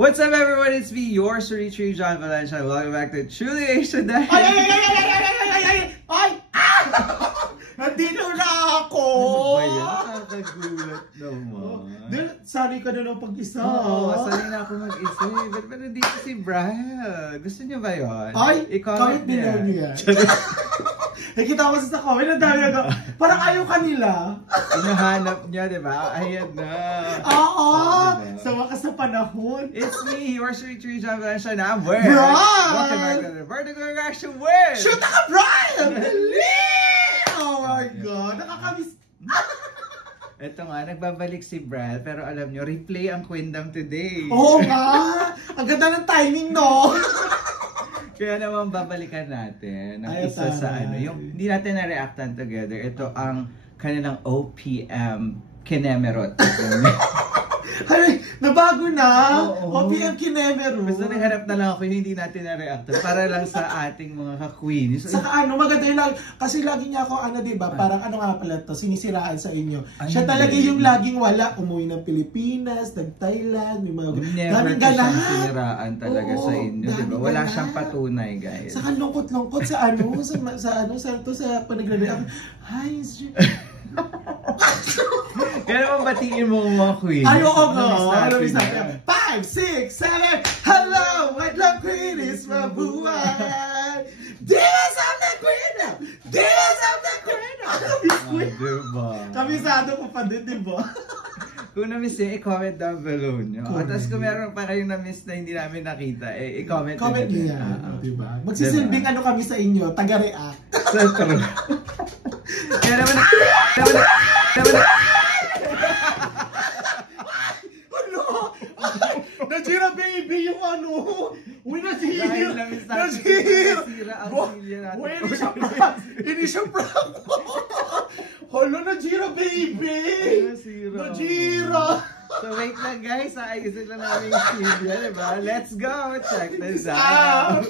What's up, everyone? It's me, your Tree John Valencia. Welcome back to Truly Asian Day. Ay! Nandito na ako! Ano ba yan? Nakakagulat naman. Sanay ka na ng pag-isa. Oo, sanay na ako mag-isa. But nandito si Brian. Gusto niyo ba yun? Ay! I-comment niyo yan. Nakita ko sa comment, ang dami na. Parang ayaw kanila. Hinahanap niya, di ba? Ayan na. Oo! Sa wakas na panahon. It's me, your Tree John Valencia. And I'm with Brian! Welcome back to the Vertical Reaction with Shoot ka, Brian! Dali! Oh my God! Nakakamiss. Ito nga, nagbabalik si Brad, pero alam nyo, replay ang Queendom today. Oo nga! Ang ganda ng timing, no? Kaya naman babalikan natin ang Ay, isa sa tama. yung hindi natin na-reactan together. Ito ang kanilang OPM Kinemerot. Ay, nabago na! Oo. OPM Kinemero. Basta naghanap na lang ako yung hindi natin na-reactan para lang sa ating mga ka-queens. Saka maganda yung kasi lagi niya ako, diba, parang ano nga pala to, sinisiraan sa inyo. Siya talaga yung laging wala, umuwi ng Pilipinas, nag-Thailand, may mga Never ko siyang siniraan talaga sa inyo, diba? Wala siyang patunay, guys. Saka lungkot-lungkot sa sa panagre-react. Hi, Kaya naman batiin mo mga queen. Ay, oo nga. 5, 6, 7. Hello, my love queen is mabuhay. Divas of the Queendom! Divas of the Queendom! Diba? Kabisado ko pa din, diba? Kung na-miss nyo, i-comment down below nyo. At tapos kung meron pa kayong na-miss na hindi namin nakita, i-comment Comment nyo. niya, diba? Magsisilbing ano kami sa inyo, taga-react. Sa true. Kaya naman Ano? Najira baby yung ano. Uy, nasira. Nasira ang silya natin. Uy, ini siya prank. Hala, najira baby. Najira. So wait lang guys, ayusin lang namin yung silya, diba? Let's go! Check this out!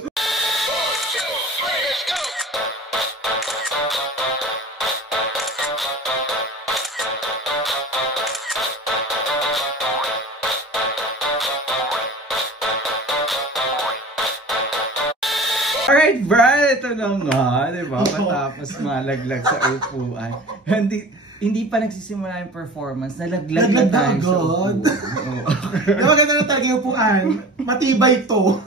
Alright, Brian, ito na nga, di ba? Matapos malaglag sa upuan. Hindi pa nagsisimula yung performance, nalaglag na tayo sa upuan. Maganda na talaga yung upuan. Matibay to.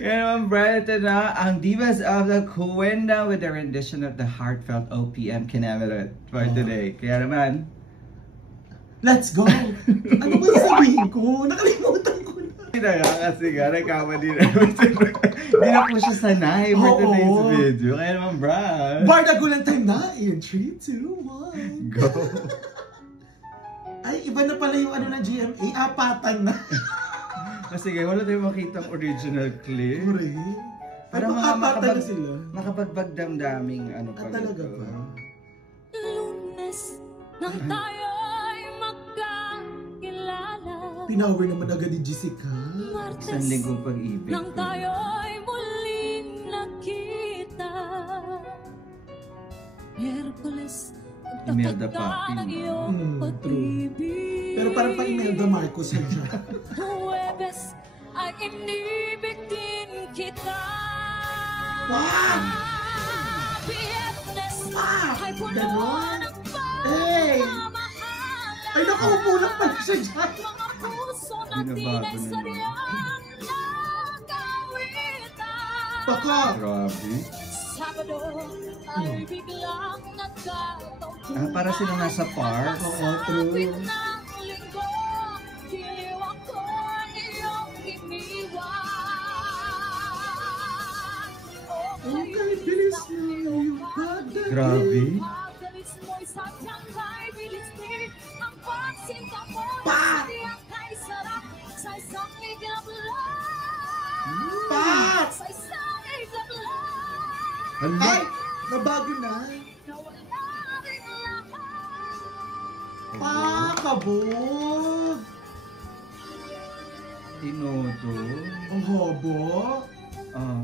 Kaya naman, Brian, ito na ang Divas of the Queendom with the rendition of the heartfelt OPM Kinemerot for today. Kaya naman, let's go! Ano ba sabihin ko? Nakalimutan ko na. Hindi na nga kasi nga, nagkamali na. Hindi na po siya sanay for today's video. Kaya naman, Brad. Bardagulan time na in 3, 2, 1. Go! Ay, iba na pala yung ano na GMA. Apatan na. Kasi nga, wala tayong makitang original clip. Correct. Para mga apatan na sila. Makapagbagdamdaming ano pa. Talaga ba? Lunes nang tayo'y magkakilala. Pinower naman agad ni Jessica. Isang linggong pag-ibig. Nang tayo'y muling nakita. Miyerkules, Imelda nagtatag ka Papi. ng iyong pag-ibig. Pero parang pa Imelda Marcos na siya. Huwebes ay inibig din kita. Wow! Biyernes ay puno Ganon? ng Hey! pagmamahala. Ay, nakaupo lang pala siya dyan. Mga puso Binabago natin ay na yun. sadyang nakawitan. Baka. Grabe. Sabado ay biglang nagkatungkol. Ah, para sila nasa park. Oo, true. Ng linggo, giliw ako iyong iniwan. Ang bilis na yung pagdating. Grabe. Pagdalis mo'y sadyang kay bilis din. Ang pagsinta mo Pa! sadyang kay sarap sa isang igabla. Pa! Sa isang igabla. Hala. Ay! Nabago na. Nawala rin lahat. Pa! Kabog! Tinodo. Ang hobo. Oh.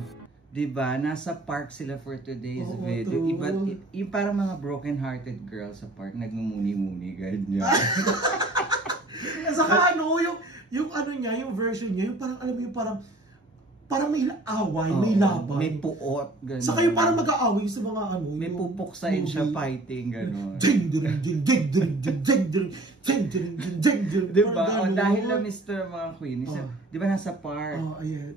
Diba? Nasa park sila for today's Oo, video. true. Iba, yung parang mga broken-hearted girls sa park, nagmumuni-muni, ganyan. Saka ano, yung yung ano niya, yung version niya, yung parang, alam mo yung parang may away, may laban. May puot, gano'n. Saka yung parang mag-aaway sa mga ano. May pupuksain siya fighting, gano'n. Diba? O dahil na Mr. mga Queen, di ba nasa park?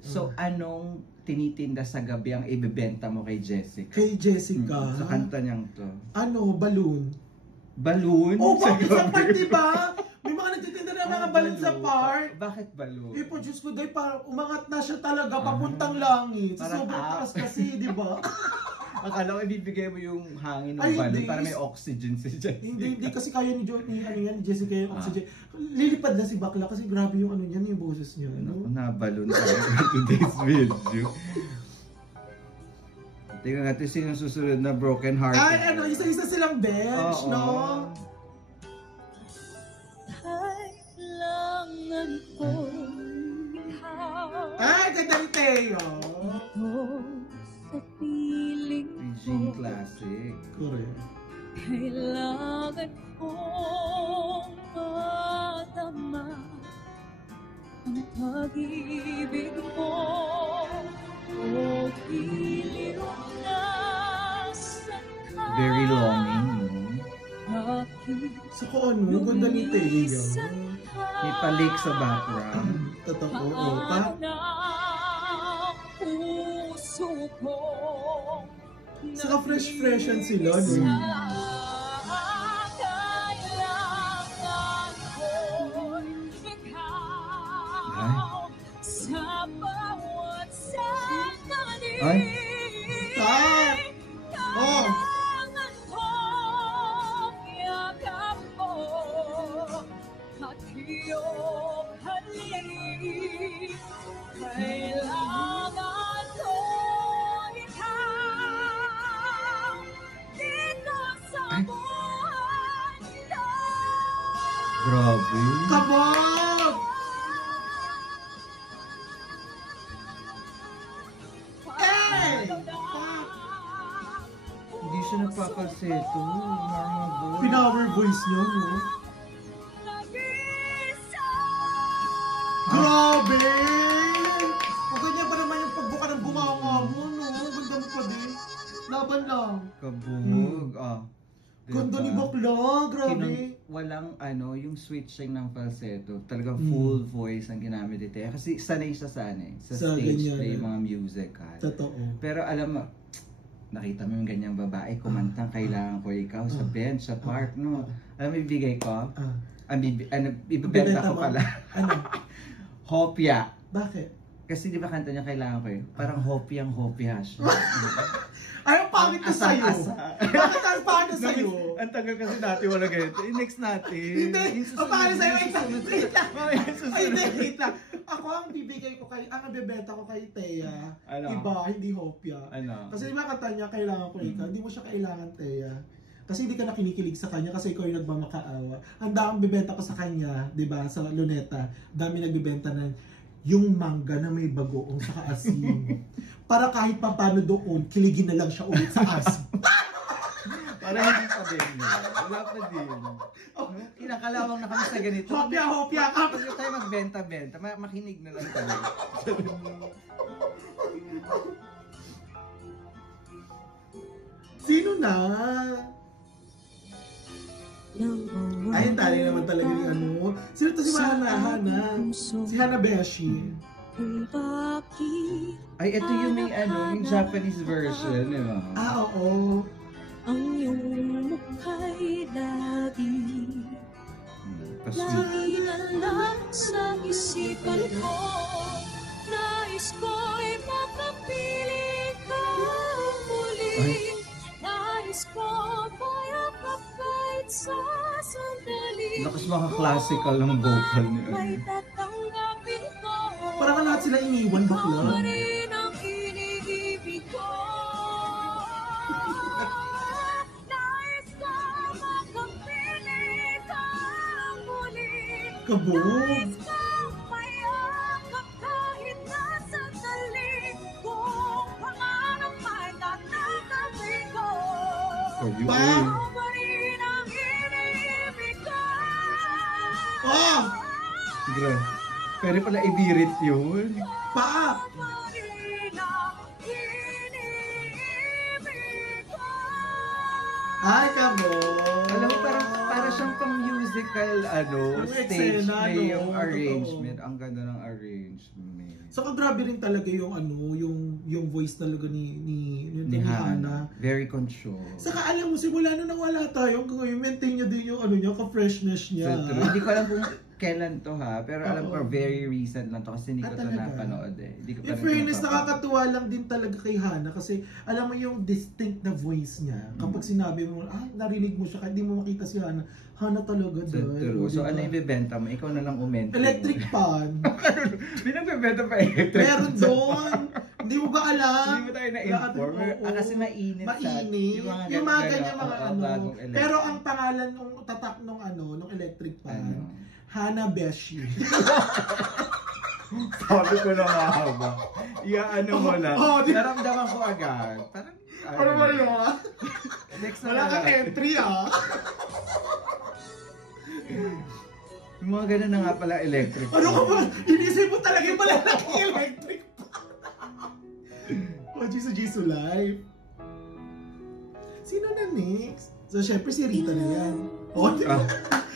So, anong tinitinda sa gabi ang ibebenta mo kay Jessica? Kay Jessica? Sa kanta niyang to. Ano? Balloon? Balloon? Oh, bakit sa park, diba? May mga nagtitinda ng mga balloon sa park. Bakit balloon? Eh, po, Diyos ko, dahil parang umangat na siya talaga, papuntang langit. Sa sobrang taas kasi, di ba? Akala ko ibibigay mo yung hangin ng balloon para may oxygen si Jessica. Hindi kasi kaya ni Jessica yung oxygen. Lilipad na si Bakla kasi grabe yung ano niya, yung boses niya. Naku, na-balloon tayo for today's video. Tingnan natin sino susunod na broken heart. Ay, ano, isa-isa silang bench, no? Kailangan ko ay, ganda ni Teo. sa piling Regine Classic. Correct. Kailangan kong madama ang pag-ibig mo. O giliw na saka Very longing, no? Saka ano, ganda ni Teo. May palik sa background. Totoo, saka fresh-freshan sila, no? Ay. Oh! Kailangan ko ikaw dito sa buhay ko. Grabe. Kabog! Hey! Hindi siya napapalseto. Normal voice. Pinower voice niyo, no? Grabe! O ganyan pa naman yung pagbuka ng bunganga mo, no? Ganda mo pa din. Laban lang. Kabog. Ganda ni Bakla, grabe. Walang ano, yung switching ng falsetto. Talagang full voice ang ginamit dito. Kasi sanay siya sa stage play, mga musical. Totoo. Pero alam mo, nakita mo yung ganyang babae, kumantang kailangan ko ikaw sa bench, sa park, no? Alam mo, ibigay ko? Ibibenta ko pala. Ano? Hopya. Bakit? Kasi di ba kanta niya kailangan ko yun? Parang hopyang-hopya siya. Anong pangit na sa'yo? Bakit ang pangit na sa'yo? Ang tagal kasi natin wala ganito. Next natin. Hindi. Ang pangit sa'yo. Wait lang. Ay, wait lang. Ako ang bibigay ko kay, ang bibenta ko kay Thea. Ano? Iba, hindi Hopya. Ano? Kasi di ba kanta niya, kailangan ko ikaw. Hindi mo siya kailangan, Thea. Kasi hindi ka na kinikilig sa kanya kasi ikaw yung nagmamakaawa. Ang daming bibenta ko sa kanya, di ba, sa Luneta. Dami nagbibenta ng yung mangga na may bagoong sa asin. Para kahit pa paano doon, kiligin na lang siya ulit sa asin. Para hindi pa din. Wala pa din. Kinakalawang na kami sa ganito. Hopya ka! Kasi tayo magbenta-benta. Makinig na lang tayo. Sino na? Ay, tali naman talaga yung ano. Sino to si Hana? Si Hana Beshi. Ay, ito yung may ano, yung Japanese version, di ba? Oo. Ang iyong mukha'y lagi lagi na lang sa isipan ko. Nais ko'y makapiling ka muli. Nais ko mayakap kahit sa sandali. Lakas maka-classical ng vocal niya. May tatanggapin ko. Parang lahat sila iniwan, bakla. Pa rin ang iniibig ko. Nais ko makapiling ka muli. Kabog. Nais ko mayakap kahit na sandali. Kung pangarap ay tatanggapin ko. Pa? Pa rin ang iniibig ko. Oh! Grabe. Pwede pala ibirit yun. Paak! Ay, kamo! Alam mo, para siyang pang musical, Yung stage eksena, may yung no? arrangement. Ang ganda ng arrangement. Saka grabe rin talaga yung yung voice talaga ni Hannah. Very control. Saka alam mo, simula nung nawala tayo, maintain niya din yung niya, ka-freshness niya. So, true. Hindi ko alam kung kailan to ha, pero alam ko Oo. very recent lang to kasi hindi ko to talaga? napanood eh. Hindi ko pa In rin fairness, napapanood. nakakatuwa lang din talaga kay Hannah kasi alam mo yung distinct na voice niya. Kapag sinabi mo, narinig mo siya, kahit hindi mo makita si Hannah, Hannah talaga So, doon. true. So, ano yung ibebenta mo? Ikaw na lang umento. Electric pan. Binagbebenta pa electric. Meron doon. Hindi mo ba alam? Hindi mo tayo na-inform. Oo. Kasi mainit siya. Mainit. Yung mga ganyan mga bagong electric. Pero ang pangalan ng tatak nung nung electric pan, Hannah Beshi. Sabi ko na mahaba. Ano mo lang. Naramdaman ko agad. Parang, Ano ba yun? next na Wala kang lang. entry Yung mga ganun na nga pala electric. Ano ka ba? Inisip mo talaga yung malalaking electric pan. Jisoo Live. Sino na next? So, syempre si Rita na yan.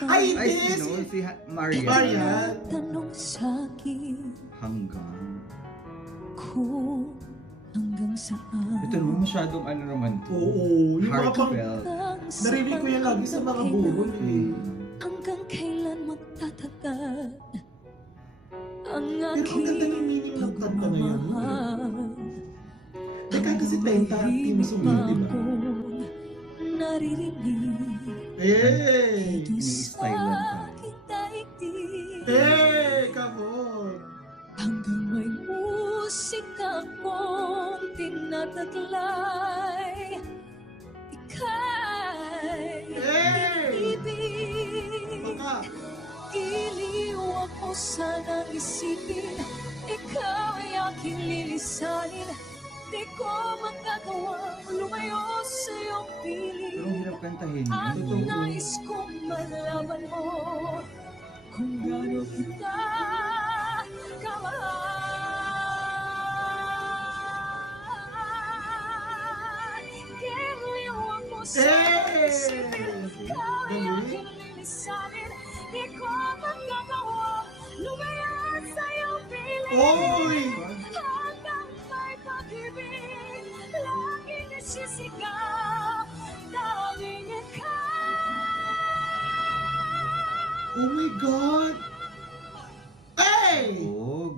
Ay, hindi! sino? Si Marian. Marian. Tanong sa'kin Hanggang. kung hanggang saan Ito naman masyadong naman to. Oo. Yung mga pang... Heartfelt. Narinig ko yan lagi sa mga buhol eh. hanggang kailan magtatagal ang Pero ang aking ganda ng meaning ng kanta na yan. pagmamahal. Teka kasi Tenta at Team Sumi, di ba? Naririnig Eh! ito Ini-style sa lang tayo. aking daigdig. Eh! Come on! Hanggang may musika kong tinataglay, ika'y Hey! ibig. Baka! Giliw ako sanang isipin, ikaw ay aking lilisanin. Di ko magagawang lumayo sa iyong piling. Pero ang hirap kantahin At yun. nais kong malaman mo kung gaano kita kamahal. Giliw ako sanang isipin, ikaw ay aking lilisanin. Di ko magagawang lumayo sa iyong piling. Oy! Hanggang may pag-ibig, laging nagsisigaw, tanging ikaw. Oh my God! Hey! Huwag.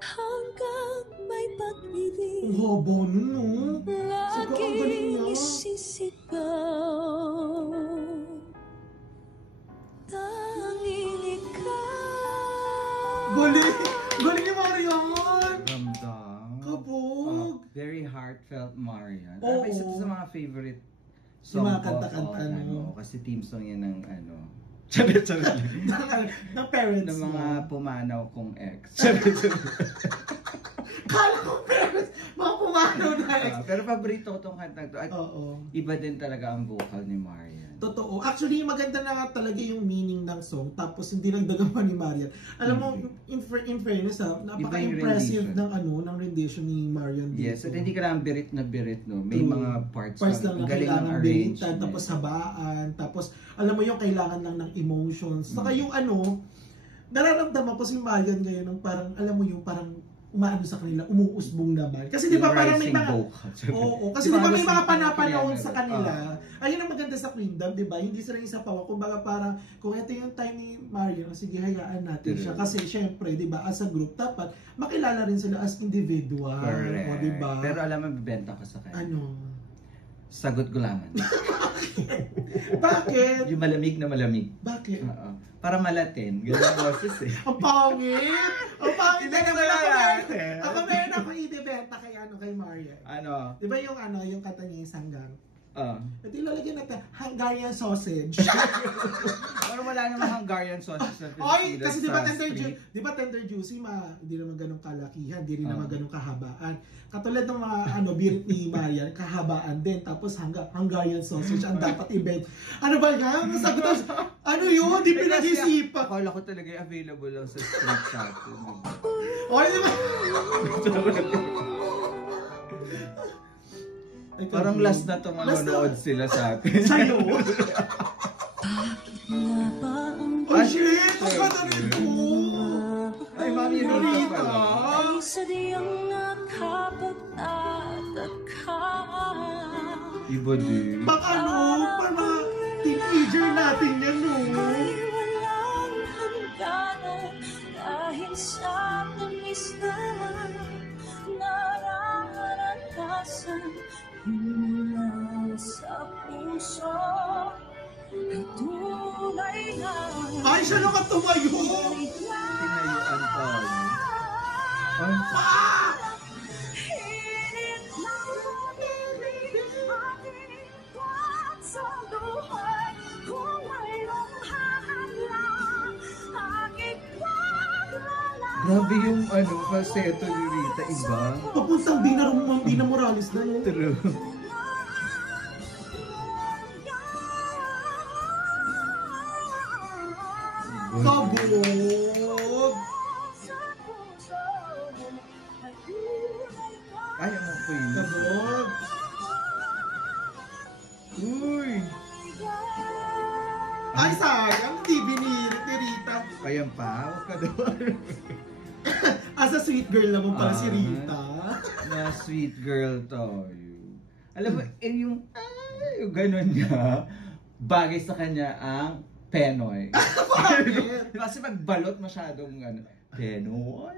Hanggang may Ang pag-ibig, haba nun, no? Saka ang galing laging niya. nagsisigaw, tanging ikaw. Galing! Galing ni Marian! Ramdam. Kabog! Very heartfelt Marian. Oo. Isa to sa mga favorite Yung song mga ko kanta-kanta, of all time, no? oo. Kasi team song yan ng Charit. ng parents ng mo. mga pumanaw kong ex. Kala ko parents! Mga pumanaw na ex. Pero paborito ko tong kanta to. At Oo. iba din talaga ang vocal ni Marian. Totoo. Actually, maganda na nga talaga yung meaning ng song. Tapos hindi nagdagan pa ni Marian. Alam mo, in fairness napaka-impressive rendition. ng rendition ni Marian dito. Yes, at hindi ka lang birit na birit, no? May True. mga parts Parts lang na galing ng kailangan beritan, arrangement. tapos habaan, tapos alam mo yung kailangan lang ng emotions. Saka yung nararamdaman ko si Marian ngayon ng parang, alam mo yung parang umaano sa kanila, umuusbong naman. Kasi di ba Yung parang may rising mga... vocal. Oo, kasi Di di ba ba may halos mga hindi panapanahon kaya sa na- kanila. Ayun ang maganda sa Queendom, di ba? Hindi sila yung sapawa. Kumbaga parang, kung ito yung time ni Marian, sige, hayaan natin siya. Kasi syempre, di ba, as a group, dapat makilala rin sila as individual. Correct. O, di ba? Pero alam mo, bibenta ko sa kanya. Ano? Sagot gulaman. Bakit? Yung malamig na malamig. Bakit? Oo. Para malatin. Ganun ang boses eh. Ang pangit! Ang pangit! Hindi naman natin. Ako meron ako ibibenta kay Marian. Ano? Di ba yung yung kanta niya yung Sanggang? At ilalagyan natin Hungarian sausage. Parang wala namang Hungarian sausage sa Oy, Pilipinas kasi sa di street. ba tender juicy, hindi naman ganun kalakihan, hindi rin naman ganun kahabaan. Katulad ng mga birit ni Marian, kahabaan din. Tapos Hungarian sausage ang dapat i-bend. Ano ba yan? Sabi ko, ano yun? Di pinag-isipan. Akala ko talaga available lang sa street sa atin. Oy, di ba? Parang last na itong manonood sila sa atin. Sa'yo? Oh shit! Ang ganda nito! Ay, Mami Rita pala. Ay sadyang nakapagtataka. Iba din. Baka parang teenager natin yan, no? Ay walang hangganan dahil sa tamis na nararanasan mula sa puso ay tunay na Ay, siya lang ang tumayo! Tinayuan tayo. Ay, Hinit ng pag-ibig ating pagsaluhan. Kung mayroong hahadlang aking paglalaan. grabe yung falsetto ni Rita. Iba. Papuntang Dina Morales na yun. True. Kabog! Ay, ang okay. Kabog! Uy! Ay, sayang! Hindi binirit ni Rita. Kayan pa? Huwag ka doon. As a sweet girl naman pala si Rita. Na sweet girl tayo. Alam mo, yung gano'n niya, bagay sa kanya ang Penoy. Bakit? Kasi magbalot masyadong Penoy.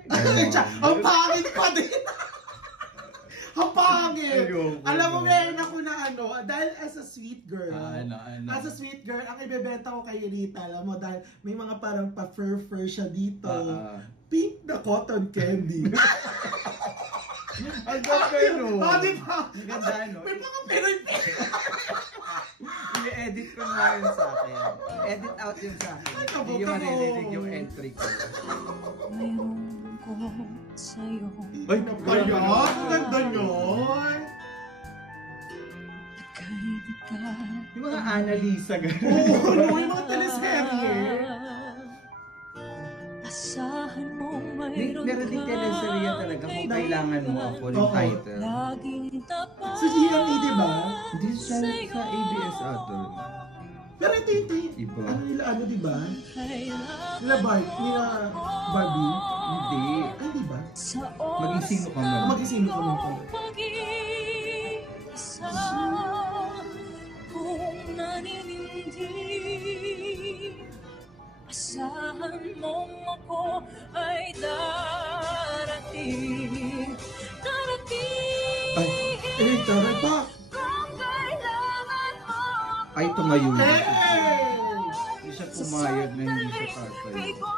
Ang pangit pa din! Ang pangit! Ayoko. Alam mo, meron ako na dahil as a sweet girl, Ano? as a sweet girl, ang ibebenta ko kay Rita, alam mo, dahil may mga parang pa-fur-fur siya dito. Pink na cotton candy. Ang ganda no? Di ba? Ang ganda no? May mga Pinoy. I-edit ko nga yun sa akin. Edit out yun sa akin. Ay, Hindi yung maririnig yung entry ko. Ngayon ko sa'yo Ay, Kaya, ang ganda nyon. kahit ikaw yung mga Annalisa gano'n. Oo, no, yung mga teleserye. asahan mo mayroon Meron din teleserye talaga kung kailangan mo ako yung Oo. title. laging tapat Sa GMA, di ba? Hindi siya sa ABS ato. Pero ito, Iba. di ba? kailangan Nila Barbie. Hindi. Ay, di ba? sa Maging sino ka man. Maging sino ka man po. pag-iisa kung naninindig asahan mong ako ay darating Ay, taray pa. kung kailangan mo Ay, tumayo na. Hey! Hindi siya pumayag na hindi siya tatay. Bigay ko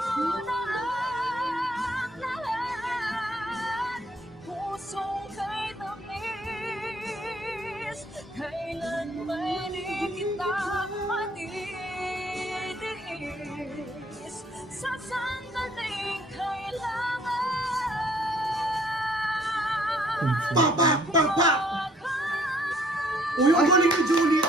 na ang lahat. Pusong kay tamis. Kailan ba di kita matitiis? Sa sandaling kailangan. Pa! Uy, ang galing ni Julie,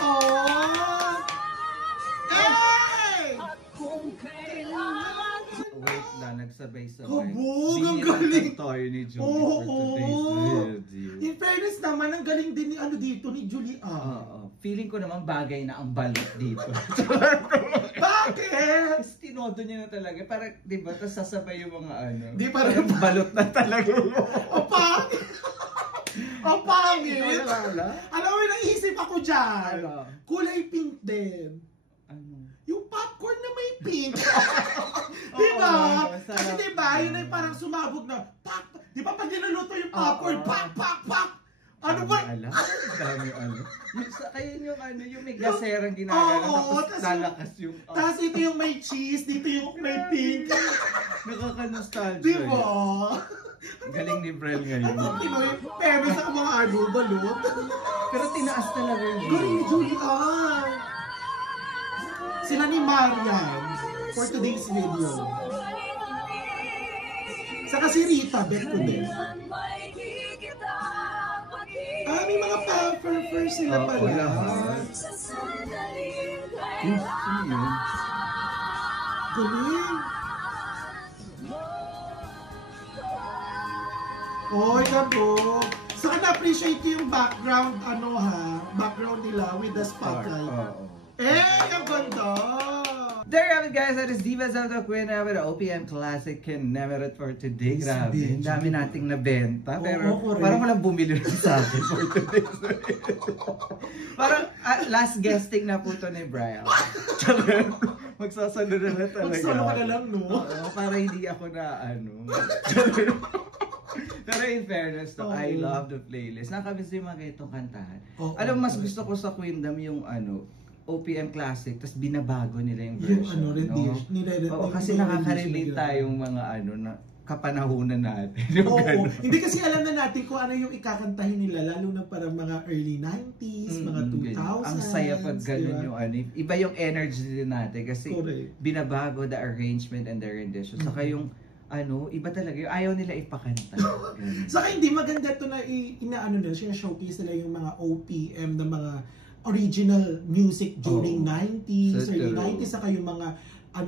Hey! At kung kailangan Wait lang, nagsabay-sabay. Kabog, ang Binilatan galing. tayo ni Julie Oo. for today's video. In fairness naman, ang galing din ni Julie, Oo. Feeling ko naman bagay na ang balot dito. Bakit? Kasi tinodo niya na talaga. Parang, di ba, tapos sasabay yung mga Di, parang- balot na talaga. Ang pangit! Ang pangit! Hindi ko nalala. Alam mo, naisip ako dyan. Ano? Kulay pink din. Ano? Yung popcorn na may pink. Oo, Diba? masarap. Kasi diba, yun ay parang sumabog na, pak! Di ba pag niluluto yung popcorn, Oo. pak! Ano ba? Alam? Dami alam. Yung sa kayo yung ano, yung may gaserang ginagawa. Tapos lalakas yung... Tapos ito yung may cheese, dito yung may pink. Nakaka-nostalgia. Diba? Galing ni Brel ngayon. Pero sa mga ano, balot. Pero tinaas talaga yung Galing ni Julian. Sila ni Marian for today's video. Saka si Rita, bet ko din. May mga puffer sila pala. Yung yun. Galing. Oy, gabo. Saka na-appreciate ko yung background, background nila with the spotlight. Ang ganda! There you have it, guys. That is Divas of the Quinta with the OPM Classic Kinemerate for today. Grabe, ang dami nating nabenta. Pero parang walang bumili rin sa akin for today. Parang last guesting na po to ni Brian. Magsasalo na talaga. Magsasalo ka na lang, no? Oo, para hindi ako na Pero in fairness to, I love the playlist. Nakabis yung mga itong kantahan. Alam mo, mas gusto ko sa Queendom yung OPM Classic, tapos binabago nila yung version. Yung kasi nakaka-relate tayong mga na kapanahunan natin. Hindi kasi alam na natin kung ano yung ikakantahin nila, lalo na parang mga early 90s, mga 2000s. Ang saya pag ganun yung iba yung energy din natin kasi binabago the arrangement and the rendition. Saka yung iba talaga yung ayaw nila ipakanta. Saka hindi maganda ito na showcase nila yung mga OPM na mga original music during 90s, early 90s, saka yung mga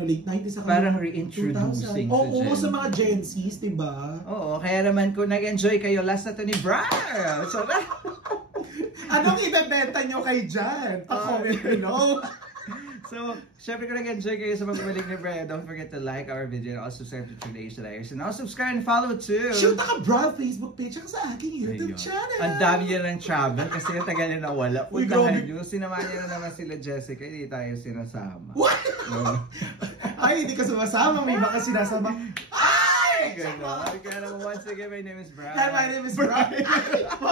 late 90s, saka parang reintroducing sa mga Gen Zs, diba? Oo, kaya naman kung nag-enjoy kayo last na to ni Brian. So, anong ibebenta nyo kay Jan? So, syempre kung nag-enjoy kayo sa magbalik ni Brian, don't forget to like our video and also subscribe to Trination Ayers. And also subscribe and follow too. Shoot ka bra Facebook page at sa aking YouTube channel. Ang dami niya ng travel kasi yung tagal na nawala. Puntahan nyo, sinamahan niya na naman sila Jessica, hindi tayo sinasama. What? Ay, hindi ka sumasama. May baka sinasama. Ay! Kaya naman once again, my name is Brian. And my name is Brian.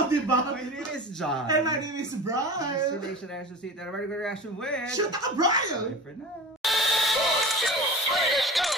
Diba? My name is John. And my name is Brian. Trination Ayers will see you at a regular reaction with... Shoot ka, Brian! Bye for now. 1, 2, 3, let's go!